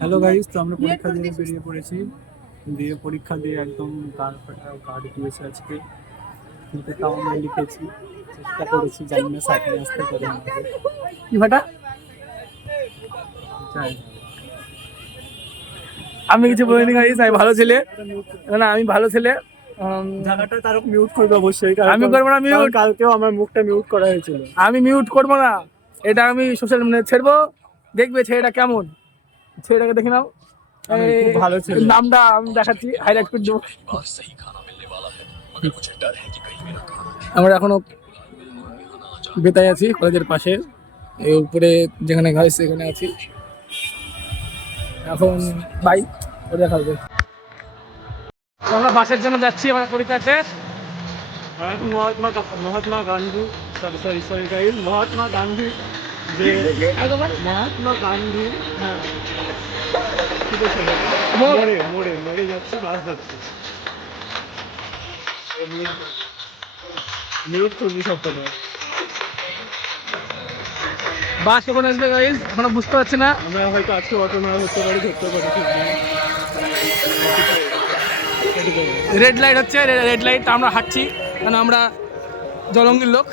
Hello guys, তো আমরা পরীক্ষা দিয়ে বেরিয়ে পড়েছি। পরীক্ষা দিয়ে একদম গাড় দিয়েছে আজকে, কিন্তু তাও আমরা লিখেছি, চেষ্টা করেছি, জানি না সাথে আসতে পারে আমাদের। কি ভাটা? যাই আমি কিছু বলিনি গাইস, আমি ভালো ছেলে। না আমি ভালো ছেলে। জায়গাটা তারক মিউট করবে অবশ্যই, আমি করবো না মিউট। কালকেও আমার মুখটা মিউট করা হয়েছিল। আমি মিউট করবো না, এটা আমি সোশ্যাল মিডিয়ায় ছেড়বো, দেখবে ছেলেটা কেমন। ছেলেটাকে দেখে নাও, খুব ভালো ছেলে। নামটা আমি দেখাচ্ছি, হাইলাইট করে দেবো। আমরা এখনো বেতায় আছি, কলেজের পাশে, এই উপরে যেখানে ঘর সেখানে আছি। এখন বাই, দেখা হবে। আমরা বাসের জন্য যাচ্ছি, আমার পরীক্ষাতে। মহাত্মা গান্ধী, সরি গাইস, মহাত্মা গান্ধী মহাত্মা গান্ধী, হ্যাঁ, মরে মরে মরে যাচ্ছে, বাস যাচ্ছে। মিউট করবি সবটা। বাস কখন আসবে গাইস এখনো বুঝতে পারছি না। আমরা হয়তো আজকে অটো না হতে পারি, ধরতে পারি, ঠিক নেই। রেড লাইট হচ্ছে, রেড লাইট আমরা হাঁটছি, কারণ আমরা জলঙ্গির লোক।